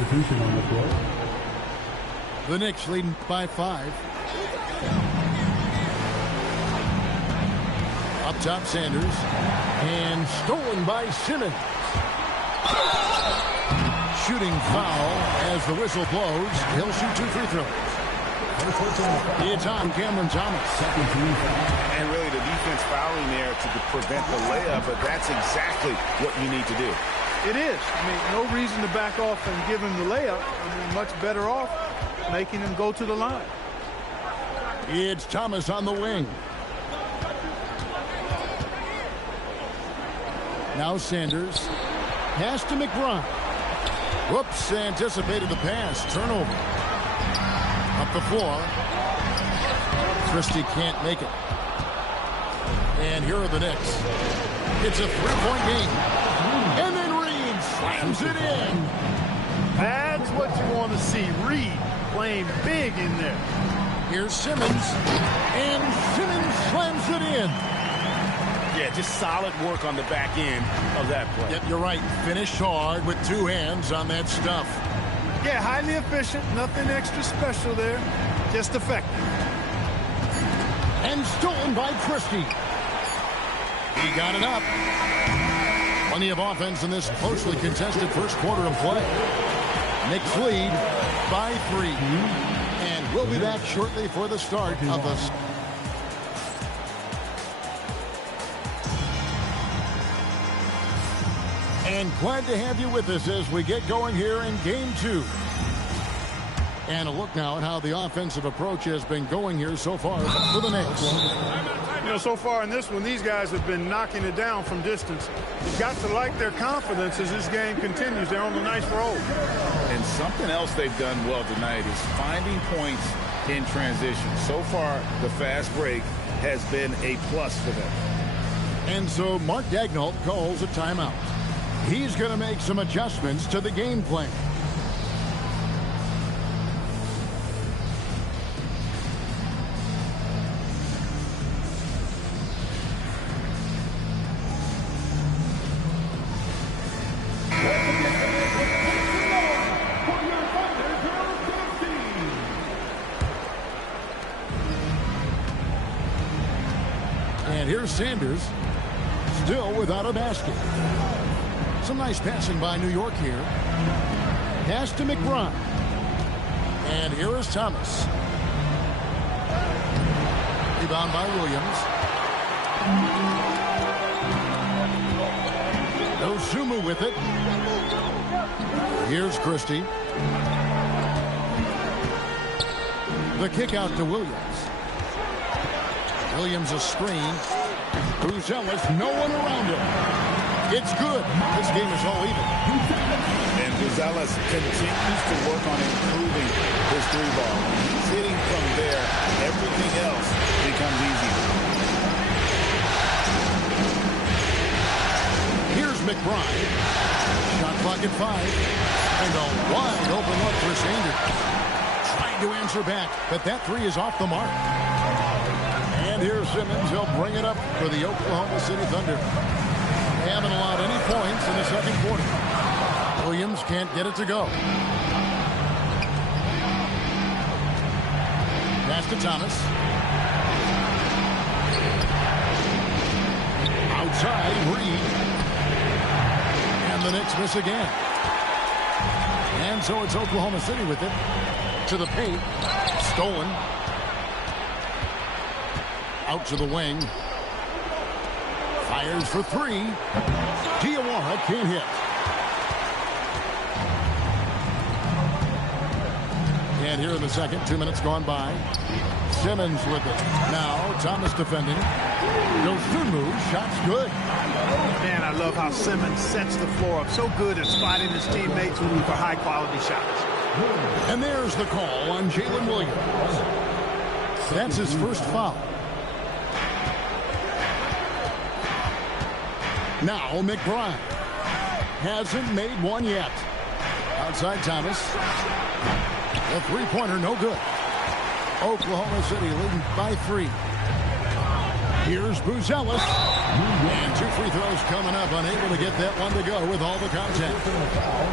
substitution on the floor. The Knicks leading by 5. Up top, Sanders. And stolen by Simmons. Shooting foul as the whistle blows. He'll shoot 2 free throws. It's on Cameron Thomas. And really the defense fouling there to prevent the layup, but that's exactly what you need to do. It is. I mean, no reason to back off and give him the layup. I mean, much better off making him go to the line. It's Thomas on the wing. Now Sanders. Pass to McBride. Whoops, anticipated the pass. Turnover. Up the floor. Christie can't make it. And here are the Knicks. It's a 3-point game. And then Reed slams it in. That's what you want to see. Reed playing big in there. Here's Simmons. And Simmons slams it in. Yeah, just solid work on the back end of that play. Yep, you're right. Finish hard with 2 hands on that stuff. Yeah, highly efficient. Nothing extra special there. Just effective. And stolen by Christie. He got it up. Plenty of offense in this closely contested first quarter of play. Knicks lead by 3. And we'll be back shortly for the start of the... And glad to have you with us as we get going here in Game 2. And a look now at how the offensive approach has been going here so far for the Knicks. You know, so far in this one, these guys have been knocking it down from distance. You've got to like their confidence as this game continues. They're on a nice roll. And something else they've done well tonight is finding points in transition. So far, the fast break has been a plus for them. And so Mark Daigneault calls a timeout. He's going to make some adjustments to the game plan. And here's Sanders, still without a basket. Some nice passing by New York here. Pass to McBride. And here is Thomas. Rebound by Williams. Dosunmu with it. Here's Christie. The kick out to Williams. Williams a screen. Buzelis, no one around him. It's good. This game is all even. And Buzelis continues to work on improving his 3-ball. He's hitting from there. Everything else becomes easier. Here's McBride. Shot clock at 5. And a wide open look for Sanders. Trying to answer back, but that 3 is off the mark. And here's Simmons. He'll bring it up for the Oklahoma City Thunder. They haven't allowed any points in the second quarter. Williams can't get it to go. Pass to Thomas. Outside, Reed. And the Knicks miss again. And so it's Oklahoma City with it. To the paint. Stolen. Out to the wing. Fires for 3. Diawara can't hit. And here in the second, 2 minutes gone by. Simmons with it. Now Thomas defending. Dosunmu, shots good. Man, I love how Simmons sets the floor up. So good at spotting his teammates for high-quality shots. And there's the call on Jalen Williams. That's his first foul. Now McBride hasn't made one yet. Outside Thomas. The 3-pointer no good. Oklahoma City leading by 3. Here's Buzelis. And 2 free throws coming up, unable to get that one to go with all the contact.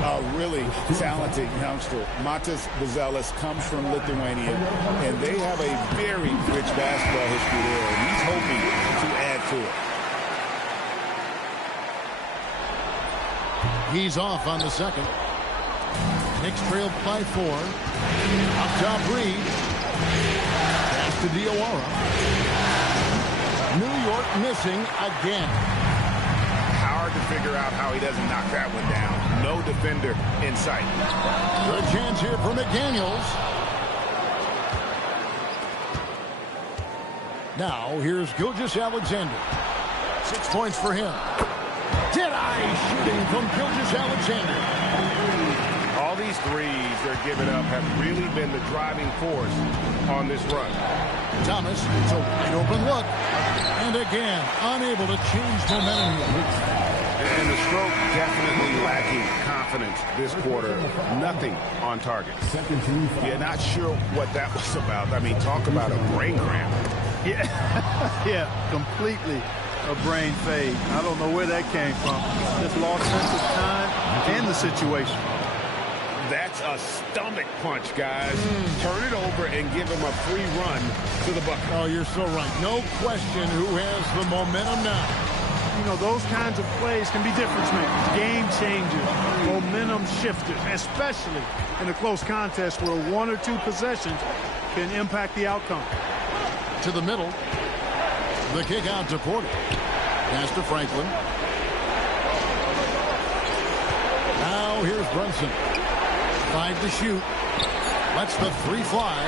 A really talented youngster. Matas Buzelis comes from Lithuania, and they have a very rich basketball history there, and he's hoping to add to it. He's off on the second. Knicks trail by 4. Up top, Reed. Pass to Diawara. New York missing again. Hard to figure out how he doesn't knock that one down. No defender in sight. Good chance here for McDaniels. Now here's Gilgeous-Alexander. 6 points for him. Dead-eye shooting from Gilgeous-Alexander. All these threes they're giving up have really been the driving force on this run. Thomas, it's a wide open look. And again, unable to change momentum here. And the stroke definitely lacking confidence this quarter. Nothing on target. Yeah, not sure what that was about. I mean, talk about a brain cramp. Yeah, completely a brain fade. I don't know where that came from. Just lost sense of time and the situation. That's a stomach punch, guys. Turn it over and give him a free run to the bucket. Oh, you're so right. No question who has the momentum now. You know, those kinds of plays can be difference makers, game changers, momentum shifters, especially in a close contest where 1 or 2 possessions can impact the outcome. To the middle. The kick out to Porter. Pass to Franklin. Now here's Brunson. 5 to shoot. Lets the 3 fly.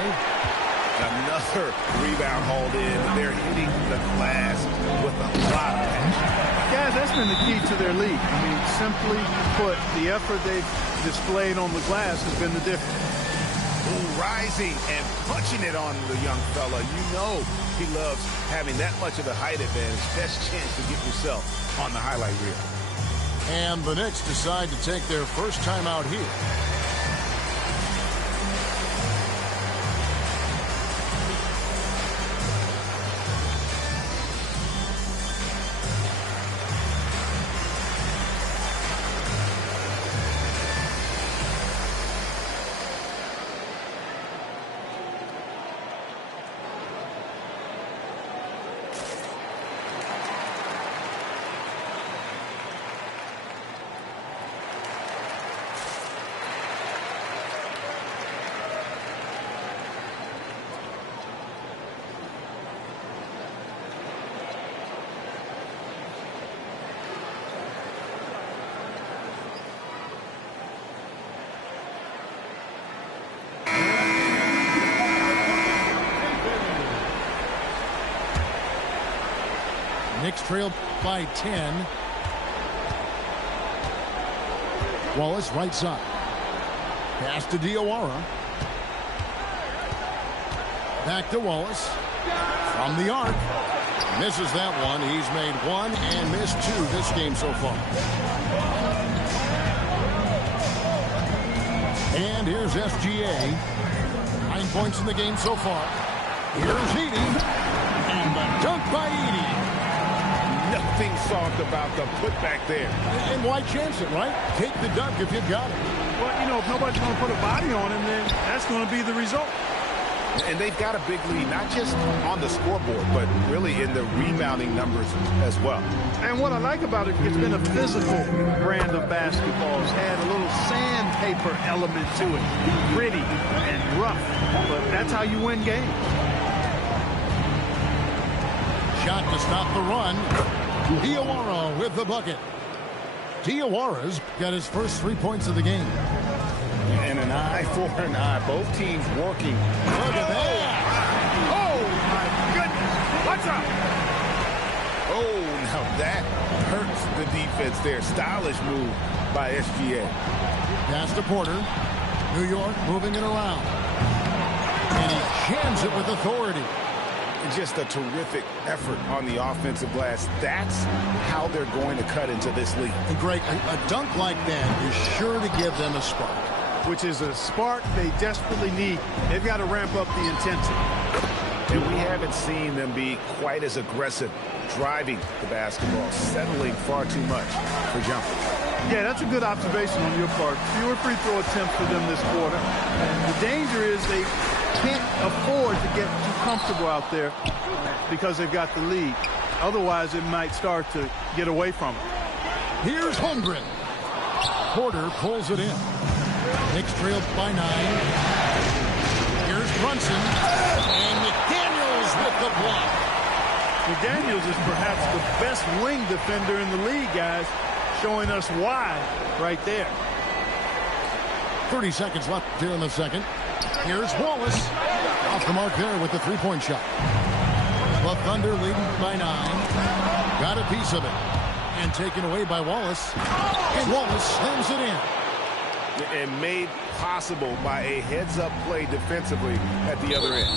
Another rebound hauled in. They're hitting the glass with a lot of passion. Guys, that's been the key to their lead. I mean, simply put, the effort they've displayed on the glass has been the difference. Ooh, rising and punching it on the young fella. You know he loves having that much of a height advantage. Best chance to get yourself on the highlight reel. And the Knicks decide to take their first time out here. Knicks trail by 10. Wallace right side. Pass to Diawara. Back to Wallace. From the arc. Misses that one. He's made 1 and missed 2 this game so far. And here's SGA. 9 points in the game so far. Here's Edey. And the dunk by Edey. Nothing soft about the putback there. And why chance it, right? Take the dunk if you've got it. Well, you know, if nobody's going to put a body on him, then that's going to be the result. And they've got a big lead, not just on the scoreboard, but really in the rebounding numbers as well. And what I like about it, it's been a physical brand of basketball. It's had a little sandpaper element to it. Gritty and rough. But that's how you win games. Shot to stop the run. Diawara with the bucket. Diawara's got his first 3 points of the game. And an eye for an eye. Both teams working. Look at that. Oh, my goodness. What's up? Oh, now that hurts the defense there. Stylish move by SGA. Pass to Porter. New York moving it around. And he jams it with authority. Just a terrific effort on the offensive glass. That's how they're going to cut into this league. And Greg, a dunk like that is sure to give them a spark. Which is a spark they desperately need. They've got to ramp up the intensity. And we haven't seen them be quite as aggressive driving the basketball, settling far too much for jumpers. Yeah, that's a good observation on your part. Fewer free throw attempts for them this quarter. And the danger is they can't afford to get too comfortable out there because they've got the lead. Otherwise, it might start to get away from them. Here's Holmgren. Porter pulls it in. Knicks trailed by 9. Here's Brunson. And McDaniels with the block. McDaniels is perhaps the best wing defender in the league, guys, showing us why right there. 30 seconds left here in the second. Here's Wallace. Off the mark there with the three-point shot. The Thunder leading by 9. Got a piece of it. And taken away by Wallace. And Wallace slams it in. And made possible by a heads-up play defensively at the other end.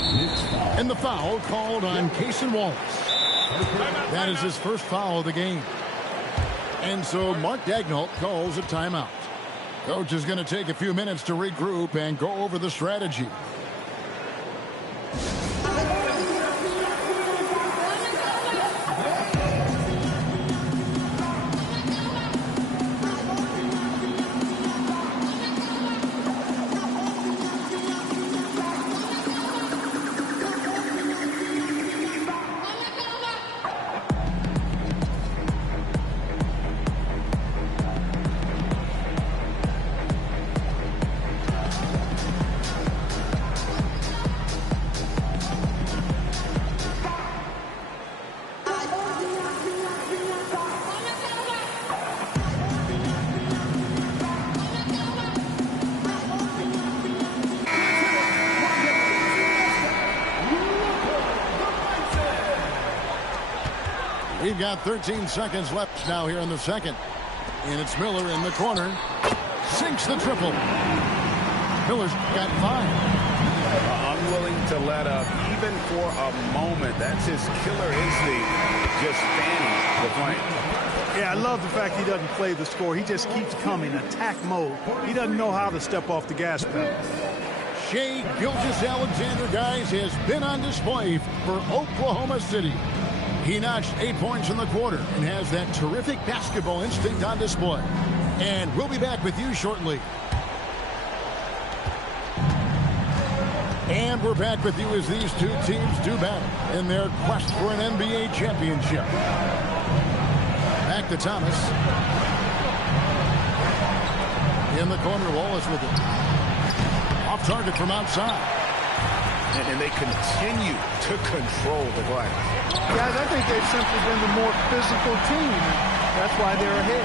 And the foul called on Cason Wallace. That is his first foul of the game. And so Mark Daigneault calls a timeout. Coach is going to take a few minutes to regroup and go over the strategy. We've got 13 seconds left now here in the second. And it's Miller in the corner. Sinks the triple. Miller's got 5. Unwilling to let up, even for a moment. That's his killer instinct, just fanning the flame. Yeah, I love the fact he doesn't play the score. He just keeps coming, attack mode. He doesn't know how to step off the gas pedal. Shai Gilgeous-Alexander, guys, has been on display for Oklahoma City. He notched 8 points in the quarter and has that terrific basketball instinct on display. And we'll be back with you shortly. And we're back with you as these two teams do battle in their quest for an NBA championship. Back to Thomas. In the corner, Wallace with it. Off target from outside. And they continue to control the glass. Guys, I think they've simply been the more physical team. That's why they're ahead.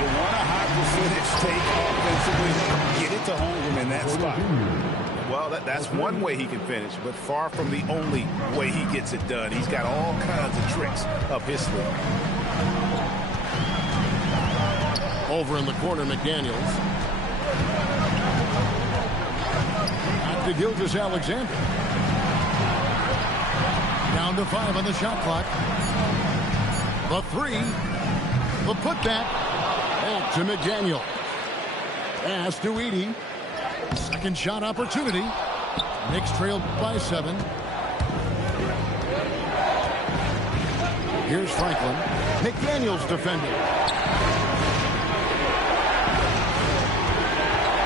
You want a high percentage take offensively, get it to Holmgren in that spot. Well, that's one way he can finish, but far from the only way he gets it done. He's got all kinds of tricks up his sleeve. Over in the corner, McDaniels. To Gilgeous-Alexander. Down to 5 on the shot clock. The 3. The putback. Back to McDaniel. Pass to Edey. Second shot opportunity. Knicks trailed by 7. Here's Franklin. McDaniels defending.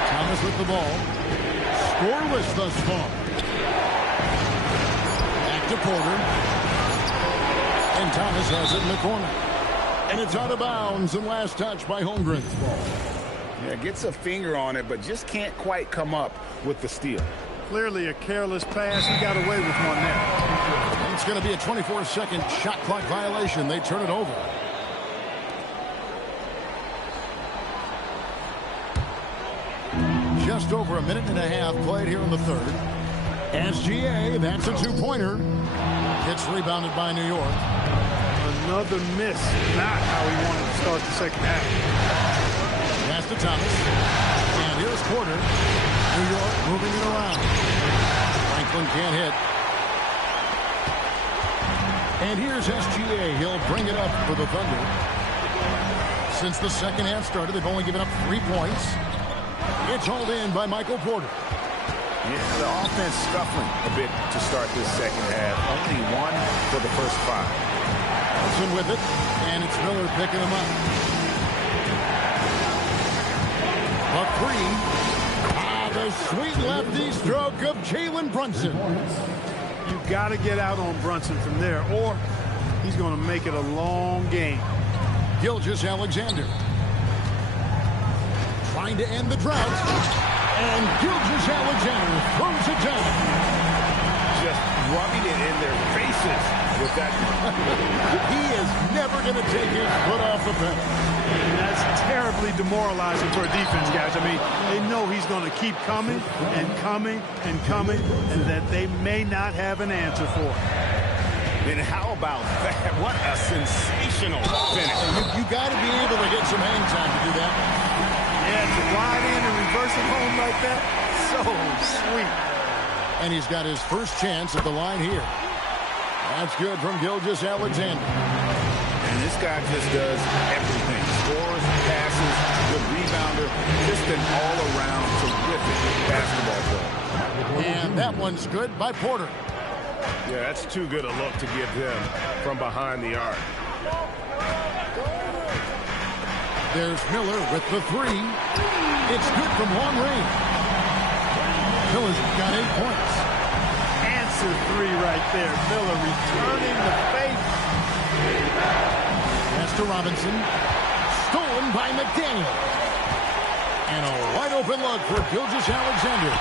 Thomas with the ball. Scoreless thus far. Back to Porter. And Thomas has it in the corner. And it's out of bounds and last touch by Holmgren. Yeah, gets a finger on it, but just can't quite come up with the steal. Clearly a careless pass. He got away with one there. And it's going to be a 24-second shot clock violation. They turn it over. Just over a minute and a half played here in the third. SGA, that's a two-pointer. It's rebounded by New York. Another miss. Not how he wanted to start the second half. Pass to Thomas. And here's Porter. New York moving it around. Franklin can't hit. And here's SGA. He'll bring it up for the Thunder. Since the second half started, they've only given up 3 points. It's hauled in by Michael Porter. Yeah, the offense scuffling a bit to start this second half. Only 1 for the first 5. Johnson with it, and it's Miller picking him up. A three. The sweet lefty stroke of Jalen Brunson. You've got to get out on Brunson from there, or he's going to make it a long game. Gilgeous-Alexander trying to end the drought, and Gilgeous-Alexander throws it down. Just rubbing it in their faces with that one. He is never going to take his foot off the pedal. And that's terribly demoralizing for a defense, guys. I mean, they know he's going to keep coming and coming and coming, and that they may not have an answer for it. And how about that? What a sensational finish. You got to be able to get some hang time to do that. Yeah, to glide in and reverse it home like that, so sweet. And he's got his first chance at the line here. That's good from Gilgeous-Alexander. And this guy just does everything. Scores, passes, good rebounder, just an all-around terrific basketball player. And that one's good by Porter. Yeah, that's too good a look to give them from behind the arc. There's Miller with the three. It's good from long range. Miller's got 8 points. Answer three right there. Miller returning the favor. Pass to Robinson. Stolen by McDaniel. And a wide open look for Gilgeous-Alexander.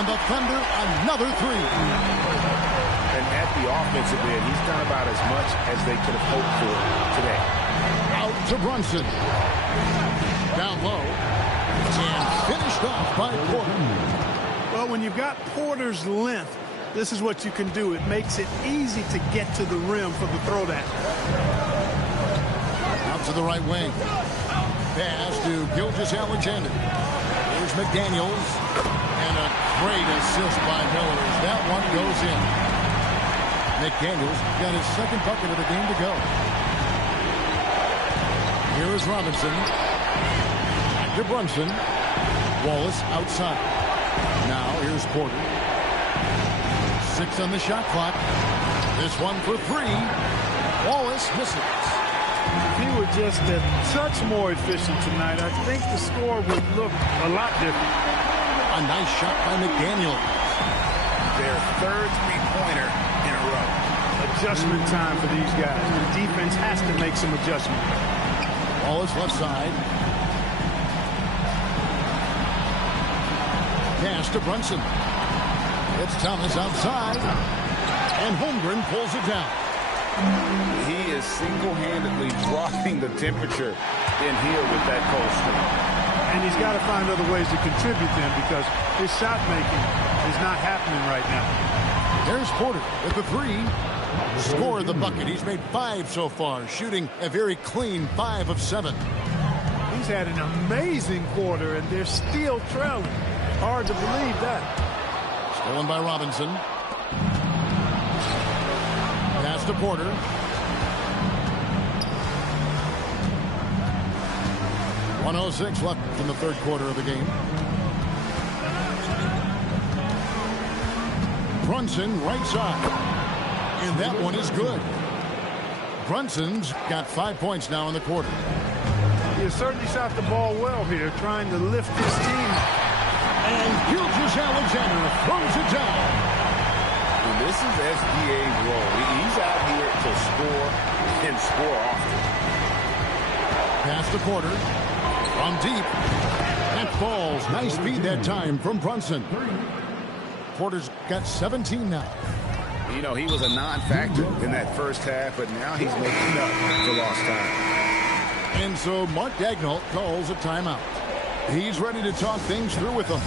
And the Thunder another three. And at the offensive end, he's done about as much as they could have hoped for today. Out to Brunson. Down low. And finished off by Porter. Well, when you've got Porter's length, this is what you can do. It makes it easy to get to the rim for the throwdown. Out to the right wing. Pass to Gilgeous-Alexander. Here's McDaniels. And a great assist by Miller as that one goes in. McDaniels got his second bucket of the game to go. Here is Robinson. Back to Brunson. Wallace outside. Now here's Porter. 6 on the shot clock. This one for 3. Wallace misses. If he were just a touch more efficient tonight, I think the score would look a lot different. A nice shot by McDaniel. Their third three-pointer in a row. Adjustment time for these guys. The defense has to make some adjustment. Wallace left side. Pass to Brunson. It's Thomas outside. And Holmgren pulls it down. He is single-handedly dropping the temperature in here with that cold streak. And he's got to find other ways to contribute then, because his shot making is not happening right now. There's Porter with the 3. Scored the bucket. He's made 5 so far, shooting a very clean 5 of 7. He's had an amazing quarter, and they're still trailing. Hard to believe that. Stolen by Robinson. Pass to Porter. .106 left in the third quarter of the game. Brunson right side. And that one is good. Brunson's got 5 points now in the quarter. He has certainly shot the ball well here, trying to lift his team. And Gilgeous-Alexander throws it down. And this is SGA's role. He's out here to score and score often. Pass to Porter. From deep. That falls. Nice feed that time from Brunson. Porter's got 17 now. You know, he was a non-factor in that first half, but now he's making up for lost time. And so Mark Daigneault calls a timeout. He's ready to talk things through with them.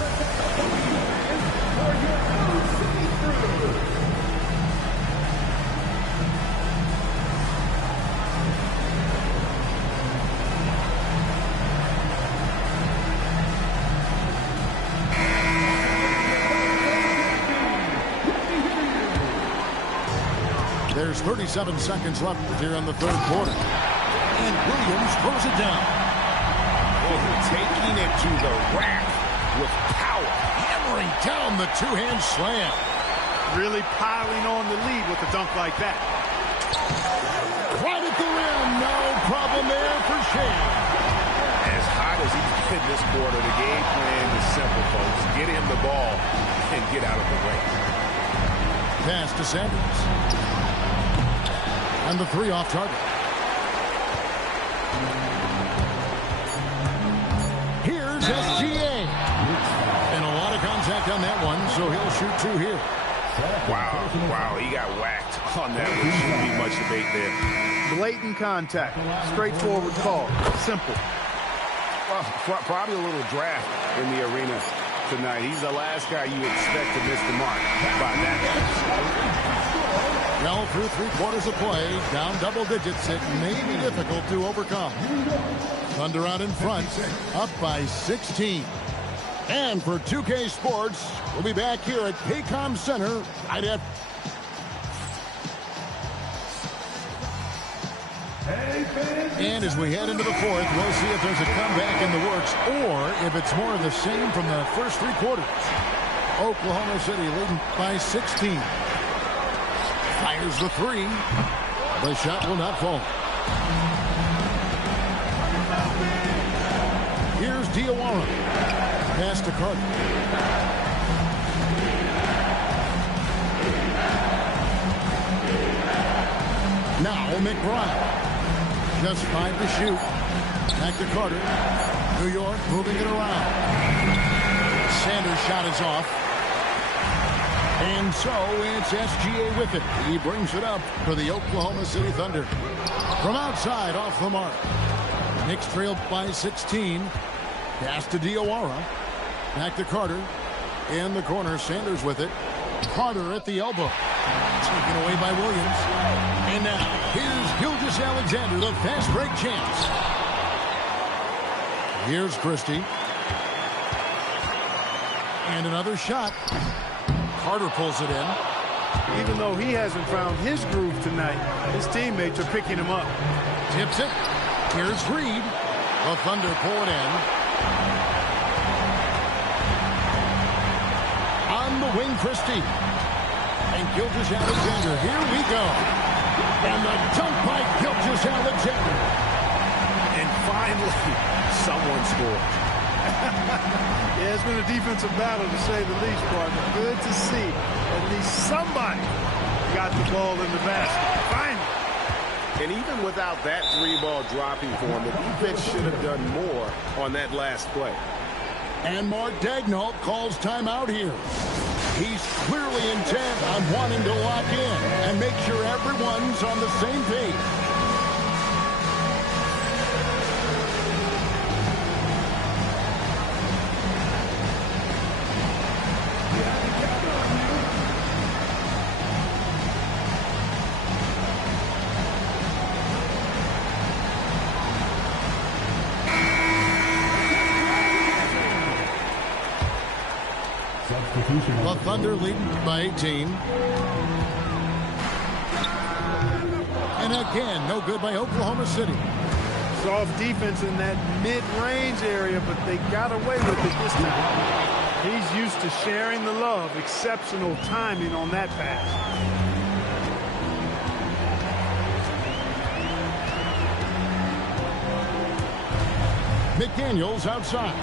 There's 37 seconds left here in the third quarter. And Williams throws it down. Taking it to the rack with power. Hammering down the two-hand slam. Really piling on the lead with a dunk like that. Right at the rim. No problem there for Shea. As hot as he's been this quarter, the game plan is simple, folks. Get him the ball and get out of the way. Pass to Sanders. And the three off target. Here's SGA. And a lot of contact on that one, so he'll shoot two here. Wow, he got whacked on that one. Shouldn't be much debate there. Blatant contact. Straightforward call. Simple. Well, probably a little draft in the arena tonight. He's the last guy you expect to miss the mark by that. Well, through three-quarters of play, down double digits, it may be difficult to overcome. Thunder out in front, up by 16. And for 2K Sports, we'll be back here at Paycom Center right after. And as we head into the fourth, we'll see if there's a comeback in the works or if it's more of the same from the first three quarters. Oklahoma City leading by 16. Fires the three. The shot will not fall. Here's Diawara. Pass to Carter. Now McBride. Just 5 to shoot. Back to Carter. New York moving it around. Sanders' shot is off. And so it's SGA with it. He brings it up for the Oklahoma City Thunder. From outside, off the mark. Knicks trailed by 16. Pass to Diawara. Back to Carter. In the corner, Sanders with it. Carter at the elbow. Taken away by Williams. And now, here's Gilgeous-Alexander, the fast break chance. Here's Christie. And another shot. Carter pulls it in. Even though he hasn't found his groove tonight, his teammates are picking him up. Tips it. Here's Reed. The Thunder pull it in. On the wing, Christie. And Gilgeous-Alexander. Here we go. And the dunk by Gilgeous-Alexander. And finally, someone scored. Yeah, it's been a defensive battle, to say the least, partner. Good to see at least somebody got the ball in the basket. Finally. And even without that three-ball dropping for him, the defense should have done more on that last play. And Mark Daigneault calls timeout here. He's clearly intent on wanting to lock in and make sure everyone's on the same page. The Thunder leading by 18. And again, no good by Oklahoma City. Soft defense in that mid-range area, but they got away with it this time. He's used to sharing the love. Exceptional timing on that pass. McDaniels outside.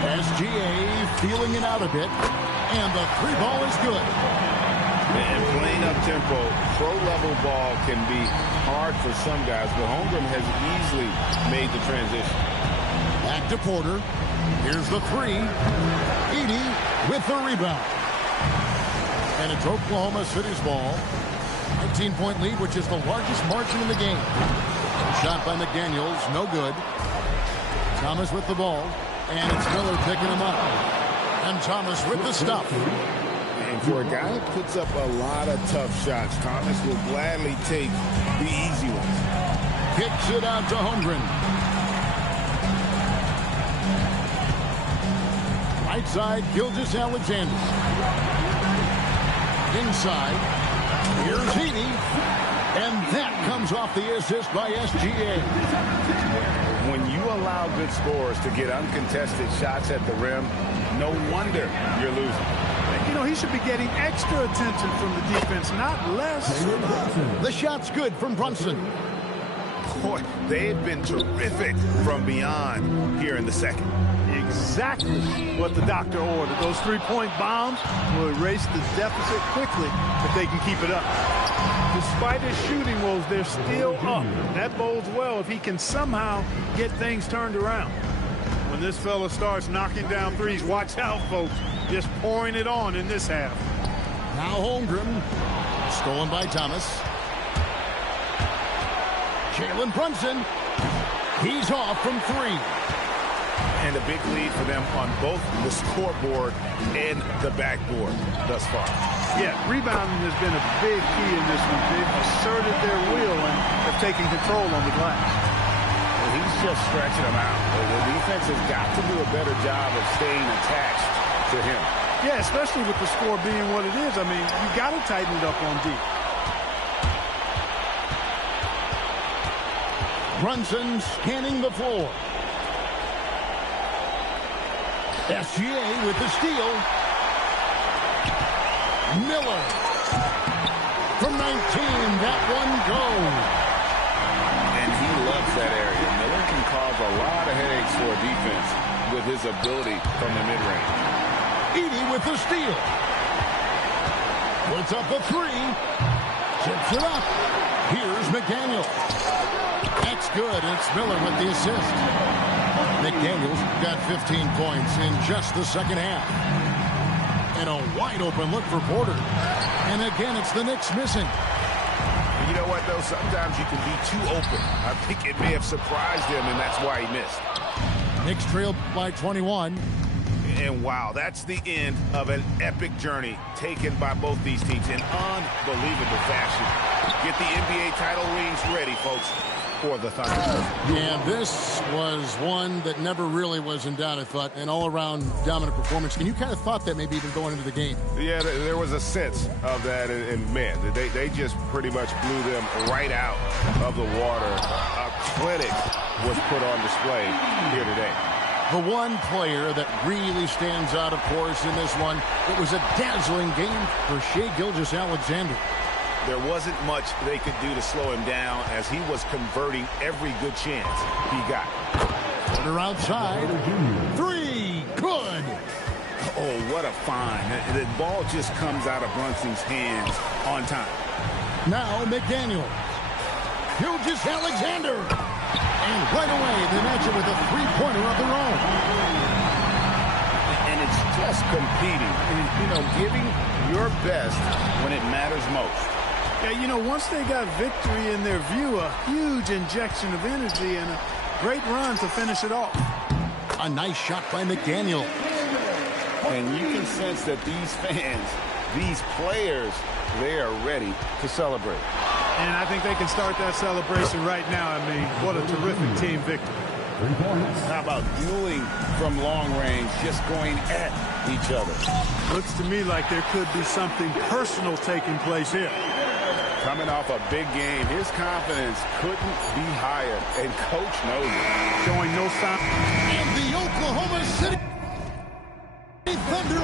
SGA feeling it out a bit, and the three ball is good. And playing up tempo, pro-level ball can be hard for some guys, but Holmgren has easily made the transition. Back to Porter. Here's the three. Edey with the rebound. And it's Oklahoma City's ball. 19-point lead, which is the largest margin in the game. Shot by McDaniels, no good. Thomas with the ball. And it's Miller picking him up. And Thomas with the stuff. And for a guy who puts up a lot of tough shots, Thomas will gladly take the easy ones. Kicks it out to Holmgren. Right side, Gilgeous-Alexander. Inside, here's Edey. And that comes off the assist by SGA. When you allow good scorers to get uncontested shots at the rim, no wonder you're losing. You know, he should be getting extra attention from the defense, not less. The shot's good from Brunson. Boy, they've been terrific from beyond here in the second. Exactly what the doctor ordered. Those three-point bombs will erase the deficit quickly if they can keep it up. Despite his shooting woes, they're still up. That bodes well if he can somehow get things turned around. When this fella starts knocking down threes, watch out, folks. Just pouring it on in this half. Now Holmgren. Stolen by Thomas. Jalen Brunson. He's off from three. And a big lead for them on both the scoreboard and the backboard thus far. Yeah, rebounding has been a big key in this one. They've asserted their will and have taken control on the glass. Well, he's just stretching them out. The defense has got to do a better job of staying attached to him. Yeah, especially with the score being what it is. I mean, you got to tighten it up on D. Brunson scanning the floor. SGA with the steal. Miller. From 19, that one goes. And he loves that area. Miller can cause a lot of headaches for a defense with his ability from the mid-range. Edey with the steal. Puts up a three. Chips it up. Here's McDaniel. That's good. It's Miller with the assist. McDaniels got 15 points in just the second half. And a wide open look for Porter. And again, it's the Knicks missing. You know what, though? Sometimes you can be too open. I think it may have surprised him, and that's why he missed. Knicks trailed by 21. And wow, that's the end of an epic journey taken by both these teams in unbelievable fashion. Get the NBA title rings ready, folks, for the Thunder. Yeah, this was one that never really was in doubt, I thought. An all-around dominant performance. And you kind of thought that maybe even going into the game. Yeah, there was a sense of that. And man, they just pretty much blew them right out of the water. A clinic was put on display here today. The one player that really stands out, of course, in this one, it was a dazzling game for Shai Gilgeous-Alexander. There wasn't much they could do to slow him down as he was converting every good chance he got. Put her outside. Three. Good. Oh, what a find. The ball just comes out of Brunson's hands on time. Now McDaniel. Gilgeous-Alexander. And right away, they match it with a three-pointer of their own. And it's just competing. And, giving your best when it matters most. Yeah, once they got victory in their view, a huge injection of energy and a great run to finish it off. A nice shot by McDaniel. And you can sense that these fans, these players, they are ready to celebrate. And I think they can start that celebration right now. I mean, what a terrific team victory. How about dueling from long range, just going at each other? Looks to me like there could be something personal taking place here. Coming off a big game, his confidence couldn't be higher, and Coach knows it. Showing no sign. And the Oklahoma City Thunder